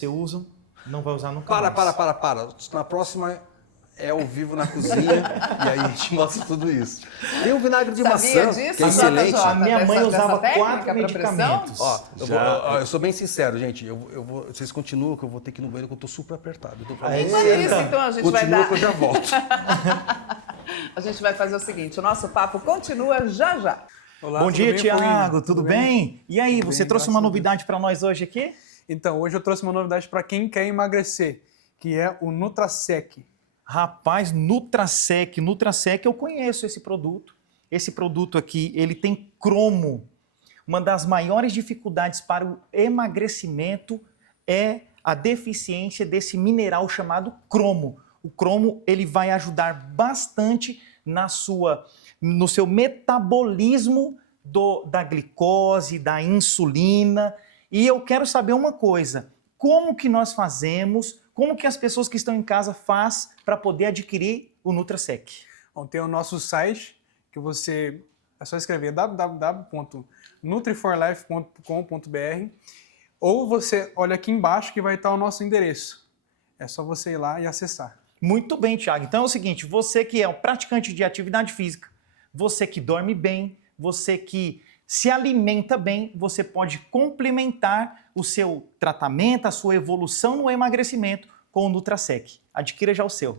Você usa, não vai usar nunca Para. mais. Na próxima é ao vivo na cozinha e aí a gente mostra tudo isso. Tem o vinagre de Sabia maçã, disso, que é excelente. JJ? A minha mãe dessa usava técnica 4 pra medicamentos. pressão? Eu sou bem sincero, gente. Vocês continuam que eu vou ter que ir no banheiro que eu tô super apertado. Eu tô falando Aí, Por sério. isso, então, a gente vai Continua dar... que eu já volto. A gente vai fazer o seguinte, o nosso papo continua já já. Olá, Bom tudo dia, bem, Tiago, Paulinho? tudo bem? E aí, Tudo você bem, trouxe graças uma a Deus. novidade para nós hoje aqui? Então, hoje eu trouxe uma novidade para quem quer emagrecer, que é o Nutrasec. Rapaz, Nutrasec eu conheço esse produto. Esse produto aqui, ele tem cromo. Uma das maiores dificuldades para o emagrecimento é a deficiência desse mineral chamado cromo. O cromo, ele vai ajudar bastante no seu metabolismo da glicose, da insulina. E eu quero saber uma coisa, como que nós fazemos, como que as pessoas que estão em casa faz para poder adquirir o Nutrasec? Bom, tem o nosso site, que é só escrever www.nutriforlife.com.br, ou você olha aqui embaixo que vai estar o nosso endereço. É só você ir lá e acessar. Muito bem, Thiago. Então é o seguinte, você que é um praticante de atividade física, você que dorme bem, você que se alimenta bem, você pode complementar o seu tratamento, a sua evolução no emagrecimento com o Nutrasec. Adquira já o seu.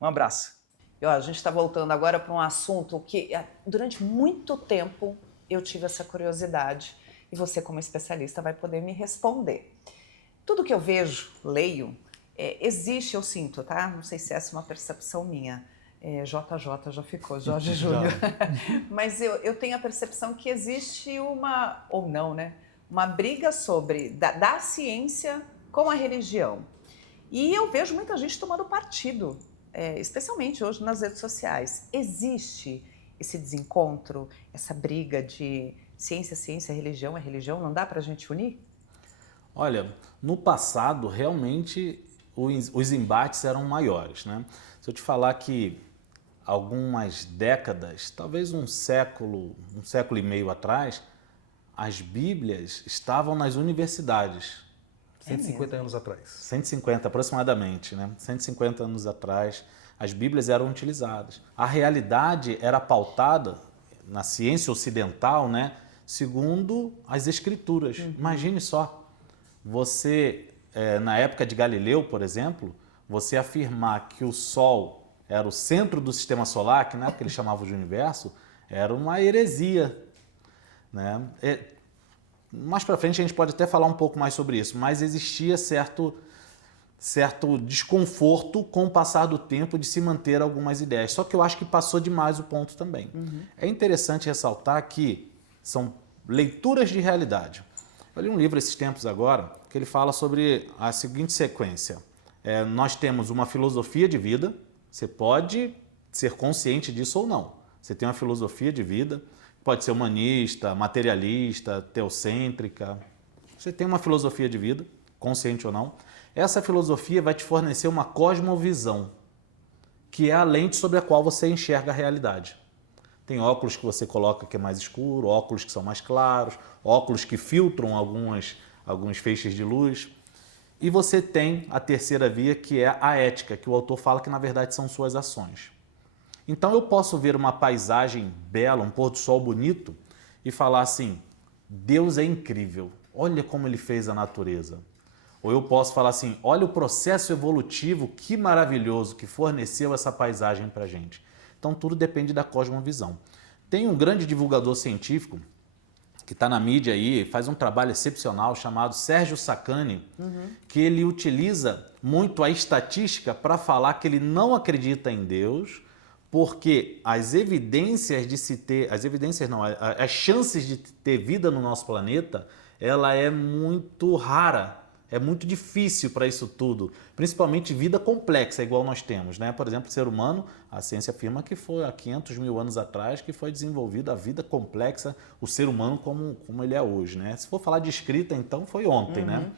Um abraço. E, ó, a gente está voltando agora para um assunto que durante muito tempo eu tive essa curiosidade e você como especialista vai poder me responder. Tudo que eu vejo, leio, existe, eu sinto, tá? Não sei se essa é uma percepção minha. JJ já ficou, Jorge Júnior. Mas eu tenho a percepção que existe uma, ou não, né? Uma briga da ciência com a religião. E eu vejo muita gente tomando partido, especialmente hoje nas redes sociais. Existe esse desencontro, essa briga de ciência, religião é religião? Não dá pra gente unir? Olha, no passado, realmente, os embates eram maiores, né? Se eu te falar que algumas décadas, talvez um século e meio atrás, as Bíblias estavam nas universidades. 150 anos atrás. 150 aproximadamente, né? 150 anos atrás, as Bíblias eram utilizadas. A realidade era pautada na ciência ocidental, né? Segundo as Escrituras. Imagine só, você, na época de Galileu, por exemplo, você afirmar que o Sol era o centro do sistema solar, que na época ele chamava de universo, era uma heresia, né? Mais para frente a gente pode até falar um pouco mais sobre isso, mas existia certo desconforto com o passar do tempo de se manter algumas ideias. Só que eu acho que passou demais o ponto também. É interessante ressaltar que são leituras de realidade. Eu li um livro esses tempos agora que ele fala sobre a seguinte sequência. Nós temos uma filosofia de vida. Você pode ser consciente disso ou não. Você tem uma filosofia de vida, pode ser humanista, materialista, teocêntrica. Você tem uma filosofia de vida, consciente ou não. Essa filosofia vai te fornecer uma cosmovisão, que é a lente sobre a qual você enxerga a realidade. Tem óculos que você coloca que é mais escuro, óculos que são mais claros, óculos que filtram alguns feixes de luz. E você tem a terceira via, que é a ética, que o autor fala que, na verdade, são suas ações. Então, eu posso ver uma paisagem bela, um pôr do sol bonito, e falar assim, Deus é incrível, olha como ele fez a natureza. Ou eu posso falar assim, olha o processo evolutivo, que maravilhoso, que forneceu essa paisagem para a gente. Então, tudo depende da cosmovisão. Tem um grande divulgador científico, que está na mídia aí, faz um trabalho excepcional, chamado Sérgio Sacani, que ele utiliza muito a estatística para falar que ele não acredita em Deus, porque as chances de ter vida no nosso planeta, ela é muito rara. É muito difícil para isso tudo, principalmente vida complexa, igual nós temos, né? Por exemplo, o ser humano, a ciência afirma que foi há 500 mil anos atrás que foi desenvolvida a vida complexa, o ser humano como ele é hoje, né? Se for falar de escrita, então foi ontem, né?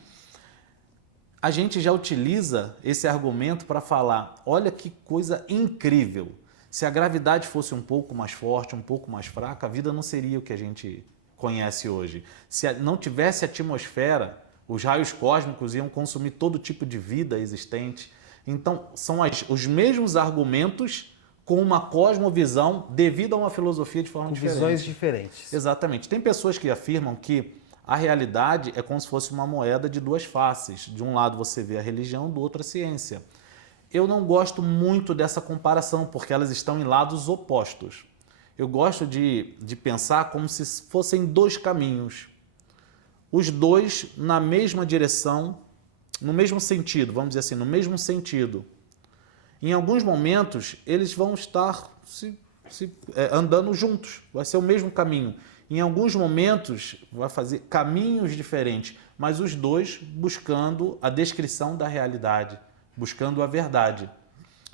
A gente já utiliza esse argumento para falar, olha que coisa incrível, se a gravidade fosse um pouco mais forte, um pouco mais fraca, a vida não seria o que a gente conhece hoje. Se não tivesse atmosfera, Os raios cósmicos iam consumir todo tipo de vida existente. Então, são os mesmos argumentos com uma cosmovisão devido a uma filosofia de forma Com diferente. visões diferentes. Exatamente. Tem pessoas que afirmam que a realidade é como se fosse uma moeda de duas faces. De um lado você vê a religião, do outro a ciência. Eu não gosto muito dessa comparação, porque elas estão em lados opostos. Eu gosto de pensar como se fossem dois caminhos. Os dois na mesma direção, no mesmo sentido, vamos dizer assim, no mesmo sentido. Em alguns momentos, eles vão estar andando juntos, vai ser o mesmo caminho. Em alguns momentos, vai fazer caminhos diferentes, mas os dois buscando a descrição da realidade, buscando a verdade.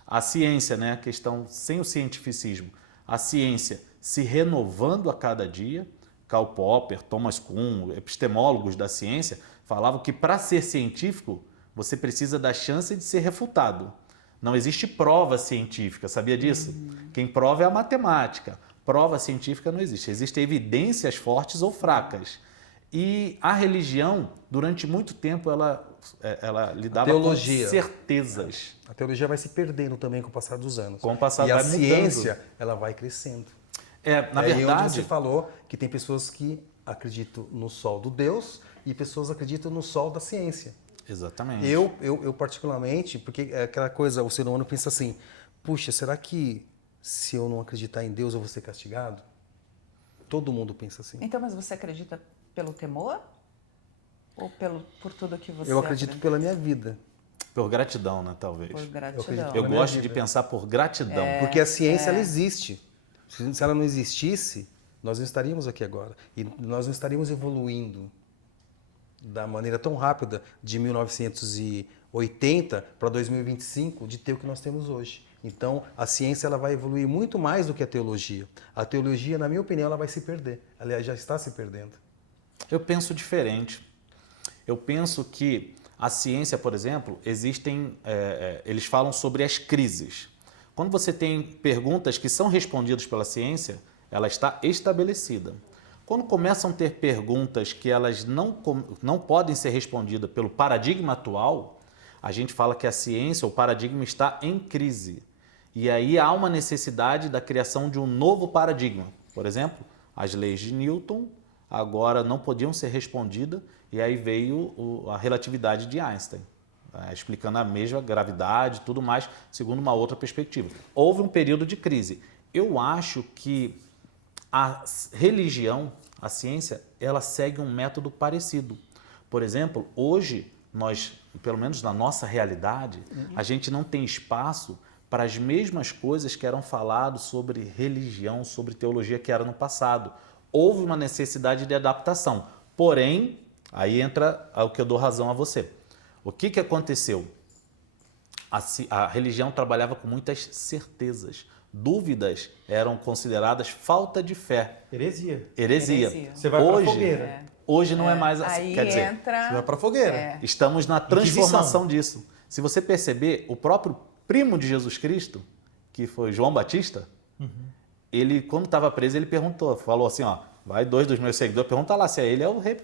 A ciência, né, a questão sem o cientificismo, a ciência se renovando a cada dia. Karl Popper, Thomas Kuhn, epistemólogos da ciência, falavam que para ser científico, você precisa da chance de ser refutado. Não existe prova científica, sabia disso? Quem prova é a matemática. Prova científica não existe. Existem evidências fortes ou fracas. E a religião, durante muito tempo, ela lidava teologia. com certezas. A teologia vai se perdendo também com o passar dos anos. Com o passar, e a vai mudando. ciência, ela vai crescendo. Na Aí verdade, onde você falou que tem pessoas que acreditam no sol do Deus e pessoas acreditam no sol da ciência. exatamente. Eu particularmente, porque é aquela coisa, o ser humano pensa assim, puxa, será que se eu não acreditar em Deus eu vou ser castigado? Todo mundo pensa assim. Então, mas você acredita pelo temor? Ou por tudo que você Eu acredito pela minha vida. Por gratidão, né, talvez. Por gratidão. acredito Eu pela minha gosto de vida. pensar por gratidão. Porque a ciência, ela existe. Se ela não existisse, nós não estaríamos aqui agora. E nós não estaríamos evoluindo da maneira tão rápida de 1980 para 2025 de ter o que nós temos hoje. Então, a ciência ela vai evoluir muito mais do que a teologia. A teologia, na minha opinião, ela vai se perder. Aliás, já está se perdendo. Eu penso diferente. Eu penso que a ciência, por exemplo, eles falam sobre as crises. Quando você tem perguntas que são respondidas pela ciência, ela está estabelecida. Quando começam a ter perguntas que elas não podem ser respondidas pelo paradigma atual, a gente fala que a ciência, o paradigma está em crise. E aí há uma necessidade da criação de um novo paradigma. Por exemplo, as leis de Newton agora não podiam ser respondidas e aí veio a relatividade de Einstein, explicando a mesma gravidade e tudo mais, segundo uma outra perspectiva. Houve um período de crise. Eu acho que a religião, a ciência, ela segue um método parecido. Por exemplo, hoje, nós, pelo menos na nossa realidade, a gente não tem espaço para as mesmas coisas que eram faladas sobre religião, sobre teologia que era no passado. Houve uma necessidade de adaptação. Porém, aí entra o que eu dou razão a você. O que aconteceu? A religião trabalhava com muitas certezas. Dúvidas eram consideradas falta de fé. Heresia. Heresia. Você vai pra fogueira. Hoje não é mais assim. Aí Quer dizer, entra... Você vai para a fogueira. estamos na transformação Inquisição. disso. Se você perceber, o próprio primo de Jesus Cristo, que foi João Batista, ele, quando estava preso, ele falou assim, ó, vai 2 dos meus seguidores, pergunta lá se ele é o rei,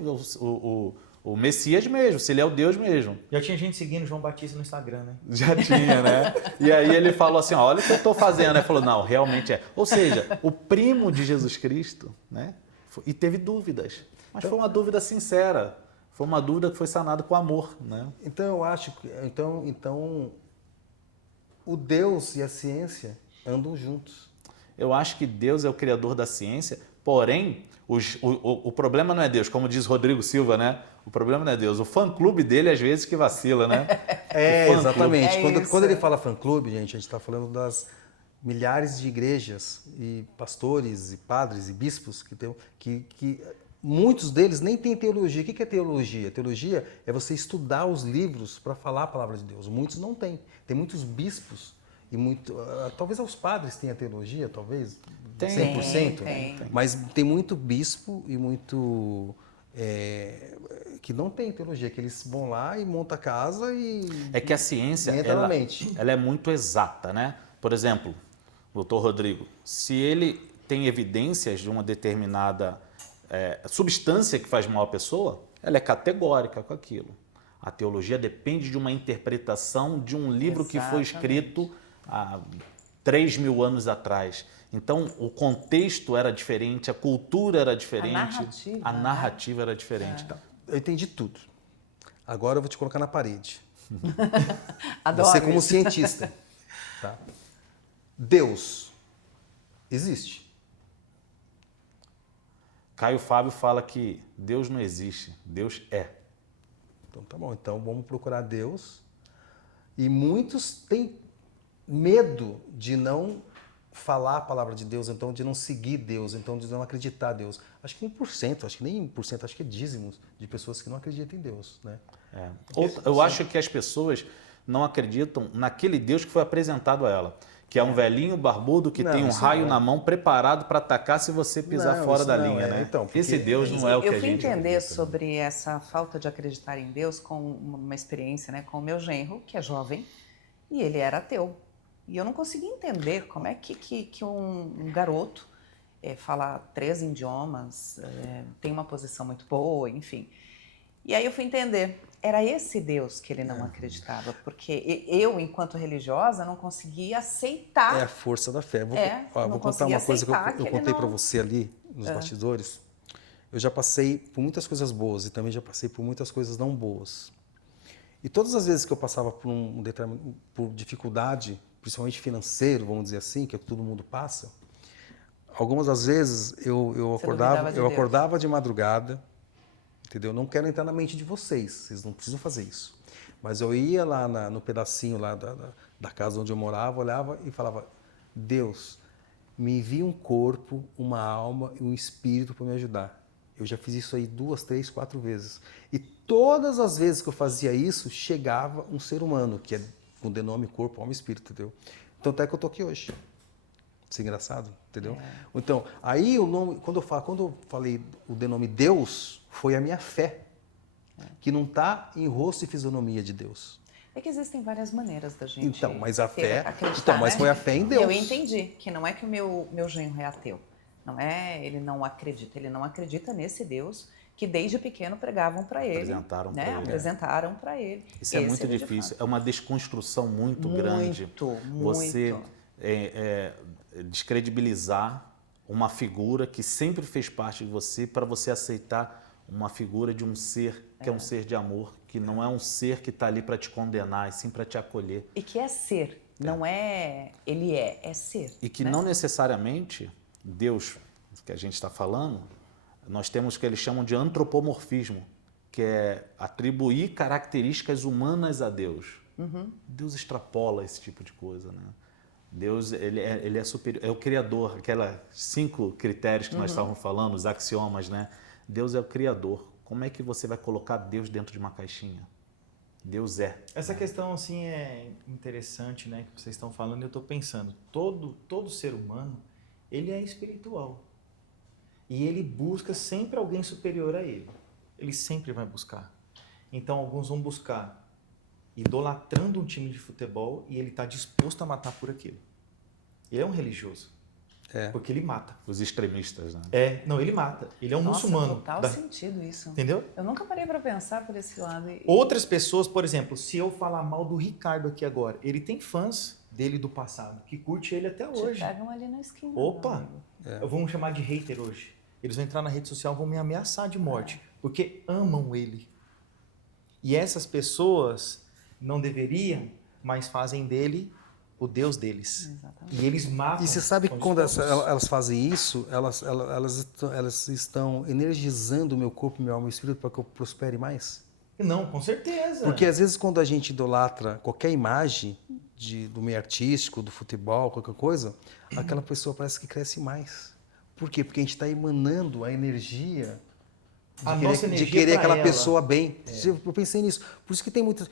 o Messias mesmo, se ele é o Deus mesmo. Já tinha gente seguindo João Batista no Instagram, né? Já tinha, né? E aí ele falou assim, ó, olha o que eu estou fazendo. Ele falou, não, realmente é. Ou seja, o primo de Jesus Cristo, né? E teve dúvidas, mas foi uma dúvida sincera. Foi uma dúvida que foi sanada com amor, né? Então eu acho que então o Deus e a ciência andam juntos. Eu acho que Deus é o criador da ciência, porém, o problema não é Deus, como diz Rodrigo Silva, né? O problema não é Deus, o fã-clube dele às vezes que vacila, né? Exatamente. É Quando isso. ele fala fã-clube, gente, a gente está falando das milhares de igrejas e pastores e padres e bispos que muitos deles nem têm teologia. O que é teologia? Teologia é você estudar os livros para falar a palavra de Deus. Muitos não têm. Tem muitos bispos e talvez os padres tenham teologia, talvez, Tem. 100%. Tem. Mas tem muito bispo e muito que não tem teologia, que eles vão lá e montam a casa e É que a ciência, entra na mente. ela é muito exata, né? Por exemplo, doutor Rodrigo, se ele tem evidências de uma determinada substância que faz mal à pessoa, ela é categórica com aquilo. A teologia depende de uma interpretação de um livro que foi escrito há 3.000 anos atrás. Então, o contexto era diferente, a cultura era diferente, a narrativa era diferente. Tá? Eu entendi tudo. Agora eu vou te colocar na parede. Adoro Você como isso. cientista. Tá? Deus existe? Caio Fábio fala que Deus não existe, Deus é. Então tá bom, então vamos procurar Deus. E muitos têm medo de não falar a palavra de Deus, então de não seguir Deus, então de não acreditar em Deus. Acho que 1%, acho que nem 1%, acho que é dízimos de pessoas que não acreditam em Deus, né? Eu acho que as pessoas não acreditam naquele Deus que foi apresentado a ela, que é um velhinho barbudo que Não, tem um isso raio não. na mão preparado para atacar se você pisar Não, fora isso da não, linha, é, né? então, porque- Esse Deus não é o que Eu a fui gente entender acredita, né? sobre essa falta de acreditar em Deus com uma experiência, né, com o meu genro, que é jovem, e ele era ateu. E eu não conseguia entender como é que um garoto fala 3 idiomas, tem uma posição muito boa, enfim. E aí eu fui entender, era esse Deus que ele não acreditava, porque eu, enquanto religiosa, não conseguia aceitar. É a força da fé. não Vou contar conseguia uma coisa que aceitar eu que contei ele para não- você ali nos bastidores. Eu já passei por muitas coisas boas e também já passei por muitas coisas não boas. E todas as vezes que eu passava por dificuldade, principalmente financeiro, vamos dizer assim, que todo mundo passa, algumas das vezes eu duvidava de Deus. acordava de madrugada, entendeu? Não quero entrar na mente de vocês não precisam fazer isso. Mas eu ia lá no pedacinho lá da casa onde eu morava, olhava e falava: Deus, me envia um corpo, uma alma e um espírito para me ajudar. Eu já fiz isso aí 2, 3, 4 vezes. E todas as vezes que eu fazia isso, chegava um ser humano, que é com o nome corpo, alma e espírito, entendeu? Então até que eu tô aqui hoje. Isso é engraçado, entendeu? Então, aí o nome, quando eu falei o nome Deus, foi a minha fé, que não está em rosto e fisionomia de Deus. É que existem várias maneiras da gente Então, mas a fé, acreditar, então, mas né? foi a fé em Deus. Eu entendi que não é que o meu genro é ateu. Não é, ele não acredita nesse Deus que desde pequeno pregavam para ele. Apresentaram pra né? ele. Apresentaram para ele. Isso é Esse muito ele, de difícil, fato. é uma desconstrução muito grande. Você descredibilizar uma figura que sempre fez parte de você para você aceitar uma figura de um ser que é um ser de amor, que não é um ser que está ali para te condenar, e sim para te acolher. E que é ser, não é ele é ser. E que né? não necessariamente Deus, que a gente está falando, nós temos o que eles chamam de antropomorfismo, que é atribuir características humanas a Deus. Deus extrapola esse tipo de coisa, né? Deus, ele é superior, é o criador, aqueles 5 critérios que nós estávamos falando, os axiomas, né? Deus é o criador. Como é que você vai colocar Deus dentro de uma caixinha? Deus é. Essa questão, assim, é interessante, né, que vocês estão falando, e eu estou pensando, todo ser humano, ele é espiritual. E ele busca sempre alguém superior a ele. Ele sempre vai buscar. Então, alguns vão buscar idolatrando um time de futebol e ele está disposto a matar por aquilo. Ele é um religioso. Porque ele mata. Os extremistas, né? Não, ele mata. Ele é um Nossa, muçulmano. total sentido isso. Entendeu? Eu nunca parei para pensar por esse lado. Outras pessoas, por exemplo, se eu falar mal do Ricardo aqui agora, ele tem fãs dele do passado, que curte ele até Te hoje. pegam ali na esquina. Opa! meu amigo. Eu vou chamar de hater hoje. Eles vão entrar na rede social, vão me ameaçar de morte, porque amam ele. E essas pessoas não deveriam, mas fazem dele o Deus deles. Exatamente. E eles matam. E você sabe que com quando discursos. elas fazem isso, elas estão energizando o meu corpo, meu alma e meu espírito para que eu prospere mais? Não, com certeza. Porque às vezes quando a gente idolatra qualquer imagem do meio artístico, do futebol, qualquer coisa, aquela pessoa parece que cresce mais. Por quê? Porque a gente está emanando a energia A nossa energia de querer pra aquela ela. pessoa bem. Eu pensei nisso. Por isso que tem muitas...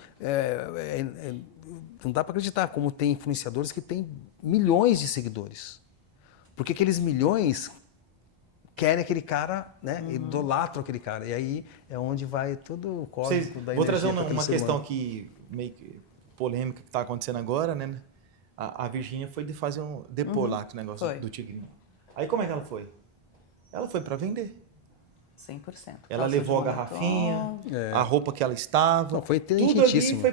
não dá para acreditar como tem influenciadores que têm milhões de seguidores. Porque aqueles milhões querem aquele cara, né? Idolatram aquele cara. E aí é onde vai todo o código da energia. Vou trazer pra aquele uma ser questão humano. que meio que polêmica que está acontecendo agora, né? A Virgínia foi de fazer depor lá com o negócio Foi. do tigrinho. Aí como é que ela foi? Ela foi para vender. 100%. Ela Calça levou a de garrafinha, moletom. a roupa que ela estava. Não, foi tudo ali inteligentíssimo. foi